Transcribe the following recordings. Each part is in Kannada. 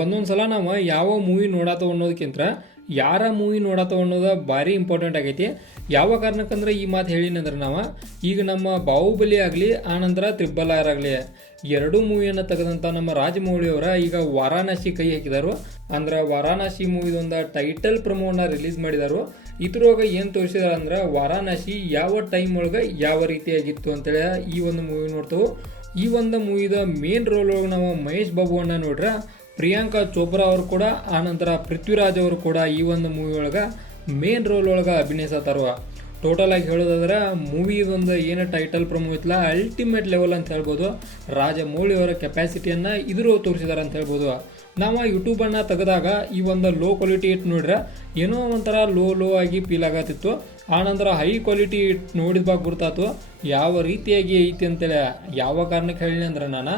ಒಂದೊಂದು ಸಲ ನಾವು ಯಾವ ಮೂವಿ ನೋಡತ್ತವ ಅನ್ನೋದಕ್ಕಿಂತ ಯಾರ ಮೂವಿ ನೋಡತ್ತವ ಅನ್ನೋದು ಭಾರಿ ಇಂಪಾರ್ಟೆಂಟ್ ಆಗೈತಿ. ಯಾವ ಕಾರಣಕ್ಕಂದ್ರೆ ಈ ಮಾತು ಹೇಳಿನಂದ್ರೆ ನಾವು, ಈಗ ನಮ್ಮ ಬಾಹುಬಲಿ ಆಗಲಿ, ಆನಂತರ ತ್ರಿಬ್ಬಲ್ ಆರ್ ಆಗಲಿ, ಎರಡೂ ಮೂವಿಯನ್ನು ತೆಗೆದಂಥ ನಮ್ಮ ರಾಜಮೌಳಿಯವರ ಈಗ ವಾರಾಣಸಿ ಕೈ ಹಾಕಿದರು. ಅಂದ್ರೆ ವಾರಾಣಸಿ ಮೂವಿದೊಂದು ಟೈಟಲ್ ಪ್ರಮೋನ ರಿಲೀಸ್ ಮಾಡಿದರು. ಇದ್ರೊಳಗೆ ಏನು ತೋರಿಸಿದಾರೆ ಅಂದ್ರೆ ವಾರಾಣಸಿ ಯಾವ ಟೈಮ್ ಒಳಗೆ ಯಾವ ರೀತಿಯಾಗಿತ್ತು ಅಂತೇಳಿ ಈ ಒಂದು ಮೂವಿ ನೋಡ್ತೇವೆ. ಈ ಒಂದು ಮೂವಿದ ಮೇನ್ ರೋಲ್ ಒಳಗೆ ನಾವು ಮಹೇಶ್ ಬಾಬುವನ್ನ ನೋಡ್ರೆ ಪ್ರಿಯಾಂಕಾ ಚೋಪ್ರಾ ಅವರು ಕೂಡ, ಆನಂತರ ಪೃಥ್ವಿರಾಜ್ ಅವರು ಕೂಡ ಈ ಒಂದು ಮೂವಿ ಒಳಗೆ ಮೇನ್ ರೋಲ್ ಒಳಗೆ ಅಭಿನಯಿಸತ್ತಾರ ಟೋಟಲ್ ಆಗಿ ಹೇಳೋದಾದ್ರೆ ಮೂವಿ ಒಂದು ಏನು ಟೈಟಲ್ ಪ್ರಮೋ ಇತ್ತಲ್ಲ ಅಲ್ಟಿಮೇಟ್ ಲೆವೆಲ್ ಅಂತ ಹೇಳ್ಬೋದು. ರಾಜಮೌಳಿ ಅವರ ಕೆಪಾಸಿಟಿಯನ್ನು ಇದ್ರು ತೋರಿಸಿದಾರೆ ಅಂತ ಹೇಳ್ಬೋದು. ನಾವು ಯೂಟ್ಯೂಬನ್ನು ತೆಗೆದಾಗ ಈ ಒಂದು ಲೋ ಕ್ವಾಲಿಟಿ ಇಟ್ಟು ನೋಡ್ರೆ, ಏನೋ ಒಂಥರ ಲೋ ಲೋ ಆಗಿ ಫೀಲ್ ಆಗತ್ತಿತ್ತು. ಆನಂತರ ಹೈ ಕ್ವಾಲಿಟಿ ಇಟ್ಟು ನೋಡಿದಾಗ ಗುರ್ತಾತು ಯಾವ ರೀತಿಯಾಗಿ ಐತಿ ಅಂತೇಳಿ, ಯಾವ ಕಾರಣಕ್ಕೆ ಹೇಳಿ ಅಂದ್ರೆ ನಾನು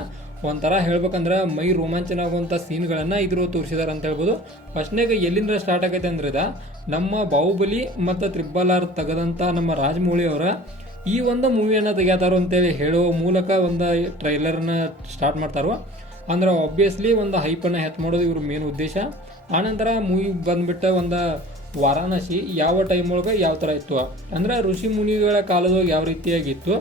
ಒಂಥರ ಹೇಳ್ಬೇಕಂದ್ರೆ ಮೈ ರೋಮಾಂಚನ ಆಗುವಂಥ ಸೀನ್ಗಳನ್ನು ಇದ್ರು ತೋರಿಸಿದಾರೆ ಅಂತ ಹೇಳ್ಬೋದು. ಫಸ್ಟ್ನಾಗ ಎಲ್ಲಿಂದ ಸ್ಟಾರ್ಟ್ ಆಗೈತೆ ಅಂದ್ರೆ ಇದ ನಮ್ಮ ಬಾಹುಬಲಿ ಮತ್ತು ತ್ರಿಬ್ಬಲ್ ಆರ್ ತೆಗೆದಂಥ ನಮ್ಮ ರಾಜಮೌಳಿ ಅವರ ಈ ಒಂದು ಮೂವಿಯನ್ನು ತೆಗ್ಯಾತಾರೋ ಅಂತೇಳಿ ಹೇಳುವ ಮೂಲಕ ಒಂದು ಟ್ರೈಲರನ್ನು ಸ್ಟಾರ್ಟ್ ಮಾಡ್ತಾರೋ. ಅಂದ್ರೆ ಆಬ್ವಿಯಸ್ಲಿ ಒಂದು ಹೈಪನ್ನು ಹೆತ್ ಮಾಡೋದು ಇವ್ರ ಮೇನ್ ಉದ್ದೇಶ. ಆನಂತರ ಮೂವಿ ಬಂದ್ಬಿಟ್ಟು ಒಂದು ವಾರಾಣಸಿ ಯಾವ ಟೈಮ್ ಒಳಗೆ ಯಾವ ಥರ ಇತ್ತು. ಅಂದ್ರೆ ಋಷಿ ಮುನಿಗಳ ಕಾಲದೊಳಗೆ ಯಾವ ರೀತಿಯಾಗಿತ್ತು.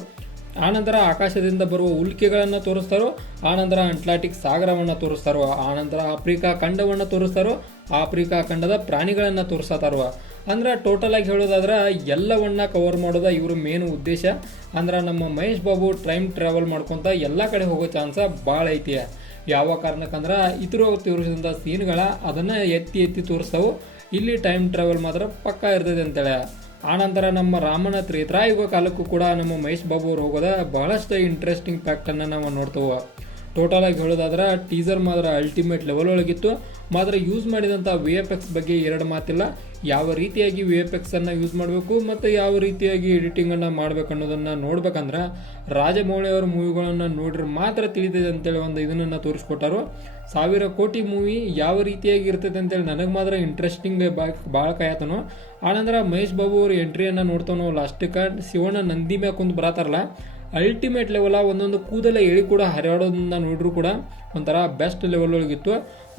ಆನಂತರ ಆಕಾಶದಿಂದ ಬರುವ ಉಲ್ಕೆಗಳನ್ನು ತೋರಿಸ್ತಾರೋ, ಆನಂತರ ಅಟ್ಲಾಂಟಿಕ್ ಸಾಗರವನ್ನು ತೋರಿಸ್ತಾರೋ, ಆನಂತರ ಆಫ್ರಿಕಾ ಖಂಡವನ್ನು ತೋರಿಸ್ತಾರೋ, ಆಫ್ರಿಕಾ ಖಂಡದ ಪ್ರಾಣಿಗಳನ್ನು ತೋರಿಸತಾರೋ. ಅಂದ್ರೆ ಟೋಟಲ್ ಆಗಿ ಹೇಳೋದಾದ್ರೆ ಎಲ್ಲವನ್ನ ಕವರ್ ಮಾಡೋದ ಇವರು ಮೇನ್ ಉದ್ದೇಶ. ಅಂದ್ರೆ ನಮ್ಮ ಮಹೇಶ್ ಬಾಬು ಟೈಮ್ ಟ್ರಾವೆಲ್ ಮಾಡ್ಕೊಂತ ಎಲ್ಲ ಕಡೆ ಹೋಗೋ ಚಾನ್ಸ ಭಾಳ ಐತಿ. ಯಾವ ಕಾರಣಕ್ಕಂದ್ರೆ ಇತರ ತೋರಿಸಿದಂಥ ಸೀನ್ಗಳ ಅದನ್ನು ಎತ್ತಿ ಎತ್ತಿ ತೋರಿಸ್ತಾವು. ಇಲ್ಲಿ ಟೈಮ್ ಟ್ರಾವೆಲ್ ಮಾತ್ರ ಪಕ್ಕಾ ಇರ್ತದೆ ಅಂತೇಳಿ. ಆನಂತರ ನಮ್ಮ ರಾಮನ ತ್ರೇತಾಯುಗ ಕಾಲಕ್ಕೂ ಕೂಡ ನಮ್ಮ ಮಹೇಶ್ ಬಾಬು ಅವರು ಹೋಗೋದ ಬಹಳಷ್ಟು ಇಂಟ್ರೆಸ್ಟಿಂಗ್ ಫ್ಯಾಕ್ಟನ್ನು ನಾವು ನೋಡ್ತೇವೆ. ಟೋಟಲ್ ಆಗಿ ಹೇಳೋದಾದ್ರೆ ಟೀಸರ್ ಮಾತ್ರ ಅಲ್ಟಿಮೇಟ್ ಲೆವೆಲ್ ಒಳಗಿತ್ತು. ಮಾತ್ರ ಯೂಸ್ ಮಾಡಿದಂಥ ವಿ ಎಫ್ ಎಕ್ಸ್ ಬಗ್ಗೆ ಎರಡು ಮಾತಿಲ್ಲ. ಯಾವ ರೀತಿಯಾಗಿ ವಿ ಎಫ್ ಎಕ್ಸನ್ನು ಯೂಸ್ ಮಾಡಬೇಕು ಮತ್ತು ಯಾವ ರೀತಿಯಾಗಿ ಎಡಿಟಿಂಗನ್ನು ಮಾಡಬೇಕು ಅನ್ನೋದನ್ನು ನೋಡ್ಬೇಕಂದ್ರೆ ರಾಜಮೌಳಿ ಅವರ ಮೂವಿಗಳನ್ನು ನೋಡ್ರೆ ಮಾತ್ರ ತಿಳಿದಿದೆ ಅಂತೇಳಿ ಒಂದು ಇದನ್ನು ತೋರಿಸ್ಕೊಟ್ಟರು. ಸಾವಿರ ಕೋಟಿ ಮೂವಿ ಯಾವ ರೀತಿಯಾಗಿ ಇರ್ತದೆ ಅಂತೇಳಿ ನನಗೆ ಮಾತ್ರ ಇಂಟ್ರೆಸ್ಟಿಂಗ್ ಭಾಳ ಕಾಯತನು. ಆನಂತರ ಮಹೇಶ್ ಬಾಬು ಅವ್ರ ಎಂಟ್ರಿಯನ್ನು ನೋಡ್ತಾನೋ ಕಾರ್ಡ್ ಶಿವಣ್ಣ ನಂದಿ ಮ್ಯಾಗ ಕುಂತು ಬರತ್ತಾರಲ್ಲ ಅಲ್ಟಿಮೇಟ್ ಲೆವೆಲ ಒಂದೊಂದು ಕೂದಲ ಎಳಿ ಕೂಡ ಹರಿಯಾಡೋದನ್ನ ನೋಡಿದ್ರು ಕೂಡ ಒಂಥರ ಬೆಸ್ಟ್ ಲೆವೆಲ್ ಒಳಗಿತ್ತು.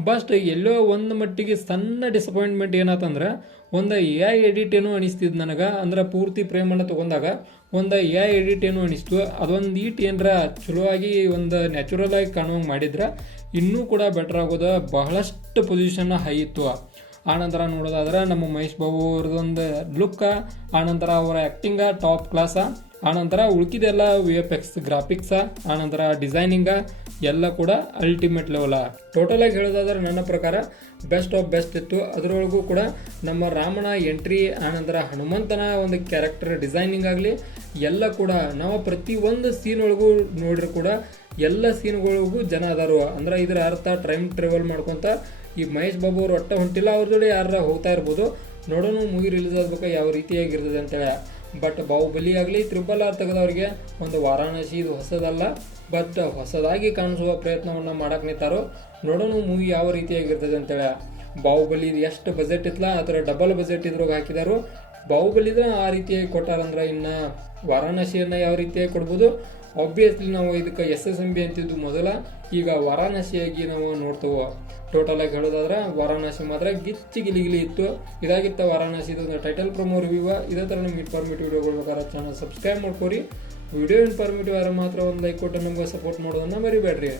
ಬಸ್ಟ್ ಎಲ್ಲೋ ಒಂದು ಮಟ್ಟಿಗೆ ಸಣ್ಣ ಡಿಸಪಾಯಿಂಟ್ಮೆಂಟ್ ಏನಾತಂದ್ರೆ, ಒಂದು ಎ ಐ ಎಡಿಟ್ ಏನೋ ಅನಿಸ್ತಿದ್ ನನಗೆ, ಅಂದ್ರೆ ಪೂರ್ತಿ ಪ್ರೇಮನ್ನು ತಗೊಂಡಾಗ ಒಂದು ಎ ಐ ಎಡಿಟ್ ಏನೋ ಅನಿಸ್ತು. ಅದೊಂದು ಈಟ್ ಏನರ ಚಲೋ ಆಗಿ ಒಂದು ನ್ಯಾಚುರಲ್ ಆಗಿ ಕಾಣುವಂಗೆ ಮಾಡಿದ್ರೆ ಇನ್ನೂ ಕೂಡ ಬೆಟರ್ ಆಗೋದು. ಬಹಳಷ್ಟು ಪೊಸಿಷನ್ ಹೈ ಇತ್ತು. ಆನಂತರ ನೋಡೋದಾದ್ರೆ ನಮ್ಮ ಮಹೇಶ್ ಬಾಬು ಅವ್ರದ್ದೊಂದು ಲುಕ್ಕ ಆನಂತರ ಅವರ ಆ್ಯಕ್ಟಿಂಗ ಟಾಪ್ ಕ್ಲಾಸ ಆನಂತರ ಉಳ್ಕಿದೆಲ್ಲ ವಿ ಎಫ್ ಎಕ್ಸ್ ಗ್ರಾಫಿಕ್ಸ ಆನಂತರ ಡಿಸೈನಿಂಗ ಎಲ್ಲ ಕೂಡ ಅಲ್ಟಿಮೇಟ್ ಲೆವೆಲ ಟೋಟಲ್ ಆಗಿ ಹೇಳೋದಾದ್ರೆ ನನ್ನ ಪ್ರಕಾರ ಬೆಸ್ಟ್ ಆಫ್ ಬೆಸ್ಟ್ ಇತ್ತು. ಅದರೊಳಗೂ ಕೂಡ ನಮ್ಮ ರಾಮನ ಎಂಟ್ರಿ ಆನಂತರ ಹನುಮಂತನ ಒಂದು ಕ್ಯಾರೆಕ್ಟರ್ ಡಿಸೈನಿಂಗ್ ಆಗಲಿ, ಎಲ್ಲ ಕೂಡ ನಾವು ಪ್ರತಿ ಒಂದು ಸೀನ್ ಒಳಗೂ ನೋಡಿದ್ರು ಕೂಡ ಎಲ್ಲ ಸೀನ್ಗಳಿಗೂ ಜನ ಅದಾರು. ಅಂದ್ರೆ ಇದರ ಅರ್ಥ ಟೈಮ್ ಟ್ರಾವೆಲ್ ಮಾಡ್ಕೊಂತ ಈ ಮಹೇಶ್ ಬಾಬು ಅವ್ರು ಹೊಂಟಿಲ್ಲ, ಅವ್ರ ಜೋಡಿ ಯಾರ ಹೋಗ್ತಾ ಇರ್ಬೋದು. ನೋಡೋಣ ಮೂವಿ ರಿಲೀಸ್ ಆಗ್ಬೇಕು, ಯಾವ ರೀತಿಯಾಗಿರ್ತದೆ ಅಂತೇಳಿ. ಬಟ್ ಬಾಹುಬಲಿ ಆಗಲಿ ತ್ರಿಬಲ್ ಆರ್ ತೆಗೆದವ್ರಿಗೆ ಒಂದು ವಾರಾಣಸಿ ಇದು ಹೊಸದಲ್ಲ. ಬಟ್ ಹೊಸದಾಗಿ ಕಾಣಿಸುವ ಪ್ರಯತ್ನವನ್ನು ಮಾಡಕ್ಕೆ ನಿಂತಾರೋ, ನೋಡೋಣ ಮೂವಿ ಯಾವ ರೀತಿಯಾಗಿರ್ತದೆ ಅಂತೇಳಿ. ಬಾಹುಬಲಿ ಎಷ್ಟು ಬಜೆಟ್ ಇತ್ತಲ್ಲ ಅದರ ಡಬಲ್ ಬಜೆಟ್ ಇದ್ರಾಗ ಹಾಕಿದಾರು ಬಾಹುಬಲಿದ ಆ ರೀತಿಯಾಗಿ ಕೊಟ್ಟಾರಂದ್ರೆ ಇನ್ನ ವಾರಾಣಸಿಯನ್ನು ಯಾವ ರೀತಿಯಾಗಿ ಕೊಡ್ಬೋದು? ಆಬ್ವಿಯಸ್ಲಿ ನಾವು ಇದಕ್ಕೆ ಎಸ್ ಎಸ್ ಎಂ ಬಿ ಅಂತಿದ್ದು ಮೊದಲ. ಈಗ ವಾರಾಣಸಿಯಾಗಿ ನಾವು ನೋಡ್ತೇವೆ. ಟೋಟಲ್ ಆಗಿ ಹೇಳೋದಾದ್ರೆ ವಾರಾಣಸಿ ಮಾತ್ರ ಗಿಚ್ಚಿ ಗಿಲಿಗಿಲಿ ಇತ್ತು. ಇದಾಗಿತ್ತ ವಾರಾಣಸಿ ಇದೊಂದು ಟೈಟಲ್ ಪ್ರೊಮೋ ರಿವ್ಯೂ ಇದೇ ಥರ ನಮ್ಗೆ ಇನ್ಫಾರ್ಮೇಟಿವ್ ವಿಡಿಯೋಗಳು ಬೇಕಾದ್ರೆ ಚಾನಲ್ ಸಬ್ಸ್ಕ್ರೈಬ್ ಮಾಡ್ಕೊರಿ. ವಿಡಿಯೋ ಇನ್ಫಾರ್ಮೇಟಿವ್ ಆದರೆ ಮಾತ್ರ ಒಂದು ಲೈಕ್ ಕೊಟ್ಟು ನಮ್ಗೆ ಸಪೋರ್ಟ್ ಮಾಡೋದನ್ನ ಮರಿಬೇಡ್ರಿ.